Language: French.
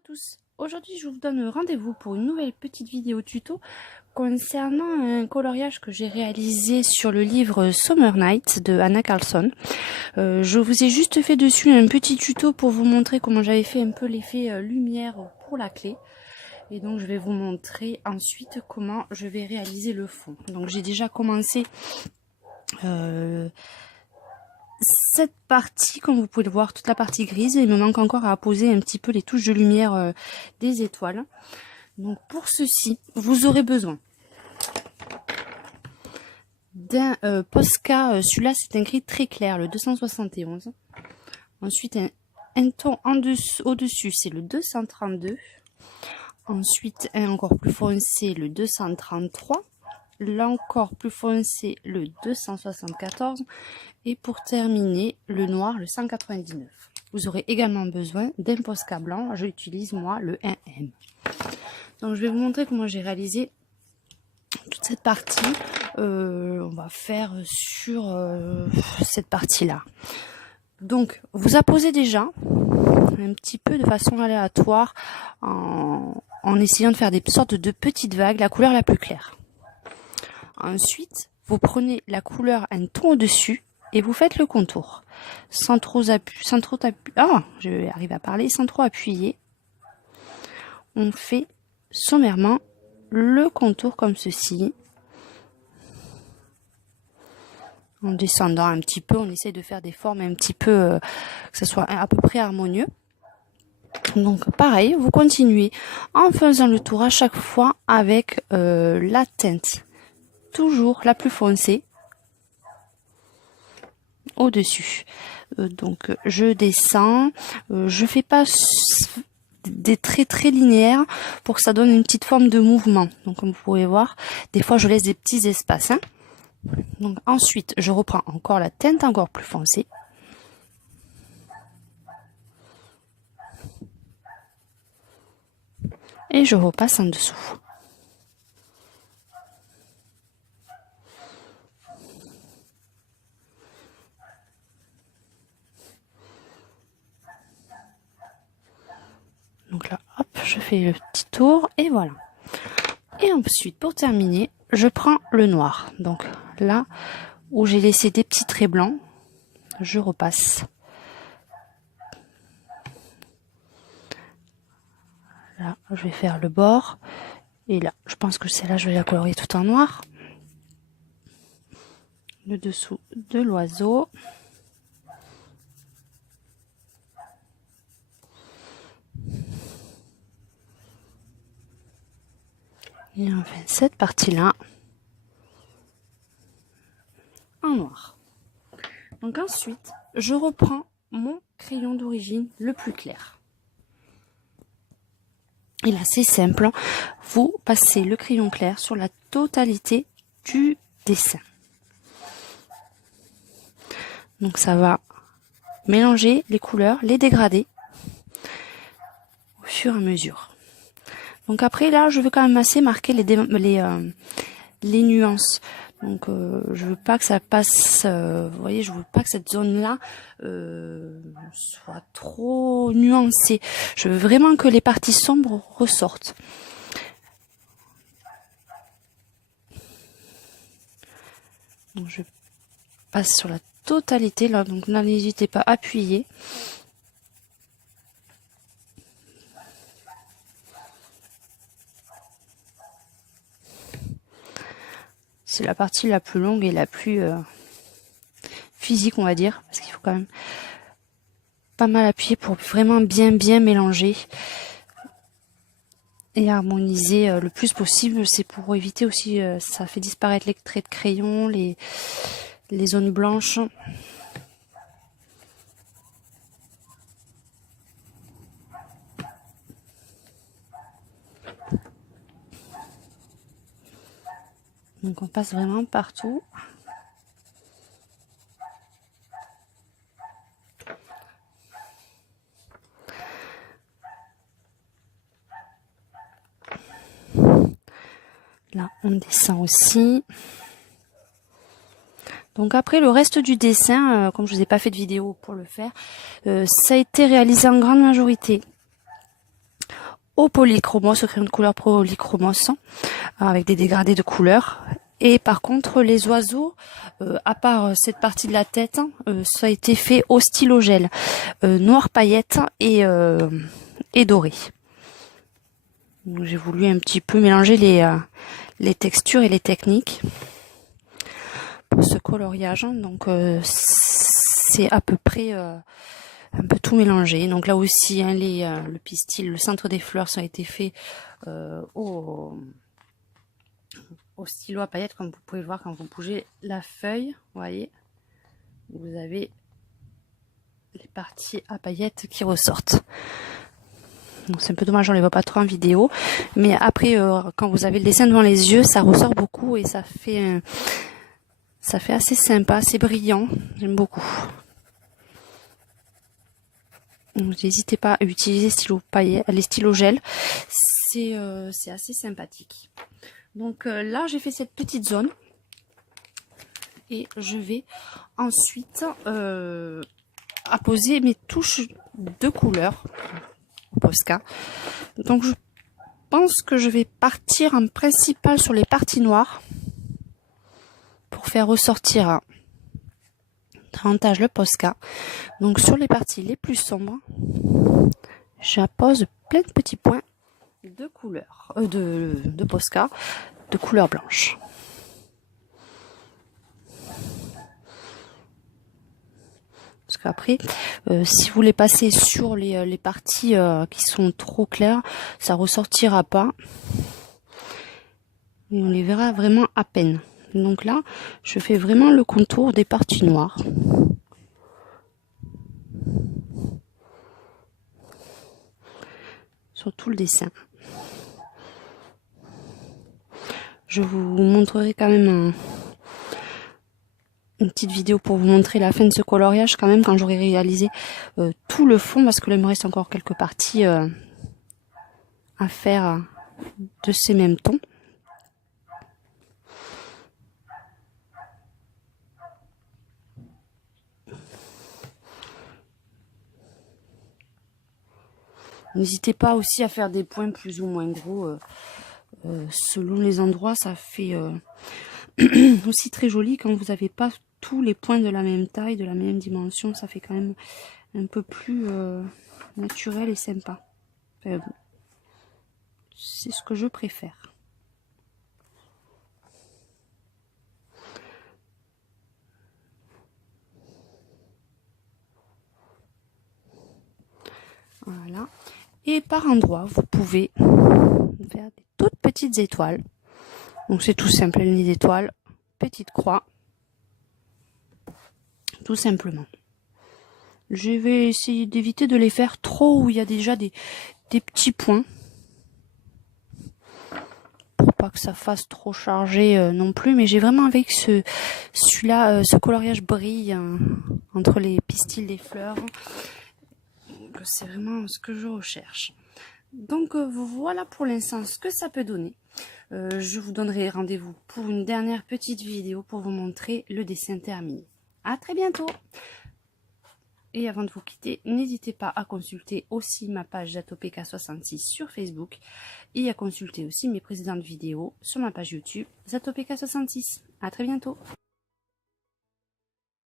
à tous, aujourd'hui je vous donne rendez-vous pour une nouvelle petite vidéo tuto concernant un coloriage que j'ai réalisé sur le livre Summer Night de Anna Carlson. Je vous ai juste fait dessus un petit tuto pour vous montrer comment j'avais fait un peu l'effet lumière pour la clé. Et donc je vais vous montrer ensuite comment je vais réaliser le fond. Donc j'ai déjà commencé cette partie, comme vous pouvez le voir, toute la partie grise. Il me manque encore à apposer un petit peu les touches de lumière des étoiles. Donc pour ceci, vous aurez besoin d'un Posca, celui-là c'est un gris très clair, le 271. Ensuite un ton au-dessus, c'est le 232. Ensuite un encore plus foncé, le 233. Là encore plus foncé, le 274. Et pour terminer, le noir, le 199. Vous aurez également besoin d'un Posca blanc. J'utilise moi le 1M. Donc je vais vous montrer comment j'ai réalisé toute cette partie. On va faire sur cette partie-là. Donc vous apposez déjà un petit peu de façon aléatoire en essayant de faire des sortes de petites vagues, la couleur la plus claire. Ensuite, vous prenez la couleur un ton au-dessus et vous faites le contour. Sans trop appuyer. On fait sommairement le contour comme ceci. En descendant un petit peu, on essaye de faire des formes un petit peu, que ce soit à peu près harmonieux. Donc pareil, vous continuez en faisant le tour à chaque fois avec la teinte toujours la plus foncée au-dessus. Donc je descends, je fais pas des traits très linéaires pour que ça donne une petite forme de mouvement. Donc comme vous pouvez voir, des fois je laisse des petits espaces. Donc ensuite je reprends encore la teinte encore plus foncée. Et je repasse en dessous. Donc là, hop, je fais le petit tour et voilà. Et ensuite, pour terminer, je prends le noir. Donc là où j'ai laissé des petits traits blancs, je repasse. Là, je vais faire le bord. Et là, je pense que celle-là, je vais la colorier tout en noir. Le dessous de l'oiseau. Et enfin, cette partie-là, en noir. Donc ensuite, je reprends mon crayon d'origine le plus clair. Et là, c'est simple. Vous passez le crayon clair sur la totalité du dessin. Donc ça va mélanger les couleurs, les dégrader au fur et à mesure. Donc après là, je veux quand même assez marquer les nuances. Donc je veux pas que ça passe, vous voyez, je veux pas que cette zone-là soit trop nuancée. Je veux vraiment que les parties sombres ressortent. Donc je passe sur la totalité là, donc là n'hésitez pas à appuyer. C'est la partie la plus longue et la plus physique, on va dire, parce qu'il faut quand même pas mal appuyer pour vraiment bien mélanger et harmoniser le plus possible. C'est pour éviter aussi, ça fait disparaître les traits de crayon, les zones blanches. Donc on passe vraiment partout. Là, on descend aussi. Donc après, le reste du dessin, comme je vous ai pas fait de vidéo pour le faire, ça a été réalisé en grande majorité au polychromos, au crayon de couleur polychromos, avec des dégradés de couleurs. Et par contre, les oiseaux, à part cette partie de la tête, ça a été fait au stylo gel, noir paillette et doré. J'ai voulu un petit peu mélanger les textures et les techniques pour ce coloriage. Donc c'est à peu près un peu tout mélangé. Donc là aussi, hein, le pistil, le centre des fleurs, ça a été fait au stylo à paillettes, comme vous pouvez le voir quand vous bougez la feuille. Vous voyez, vous avez les parties à paillettes qui ressortent. Donc c'est un peu dommage, on les voit pas trop en vidéo, mais après quand vous avez le dessin devant les yeux, ça ressort beaucoup et ça fait assez sympa, assez brillant. J'aime beaucoup. Donc n'hésitez pas à utiliser les stylos gel, c'est assez sympathique. Donc là j'ai fait cette petite zone et je vais ensuite apposer mes touches de couleur au Posca. Donc je pense que je vais partir en principal sur les parties noires pour faire ressortir davantage le Posca. Donc sur les parties les plus sombres, j'appose plein de petits points de couleur de Posca de couleur blanche. Parce qu'après, si vous les passez sur les parties qui sont trop claires, ça ressortira pas. Et on les verra vraiment à peine. Donc là, je fais vraiment le contour des parties noires. Sur tout le dessin. Je vous montrerai quand même une petite vidéo pour vous montrer la fin de ce coloriage quand même quand j'aurai réalisé tout le fond, parce que là il me reste encore quelques parties à faire de ces mêmes tons. N'hésitez pas aussi à faire des points plus ou moins gros selon les endroits, ça fait aussi très joli quand vous n'avez pas tous les points de la même taille, de la même dimension, ça fait quand même un peu plus naturel et sympa. Enfin, c'est ce que je préfère. Voilà. Et par endroit, vous pouvez faire des toutes petites étoiles. Donc c'est tout simple, une étoile, petite croix, tout simplement. Je vais essayer d'éviter de les faire trop où il y a déjà des petits points, pour pas que ça fasse trop chargé non plus. Mais j'ai vraiment envie que ce coloriage brille entre les pistils des fleurs. C'est vraiment ce que je recherche. Donc voilà pour l'instant ce que ça peut donner. Je vous donnerai rendez-vous pour une dernière petite vidéo pour vous montrer le dessin terminé. À très bientôt. Et avant de vous quitter, n'hésitez pas à consulter aussi ma page Zatopeka66 sur Facebook et à consulter aussi mes précédentes vidéos sur ma page YouTube Zatopeka66. À très bientôt.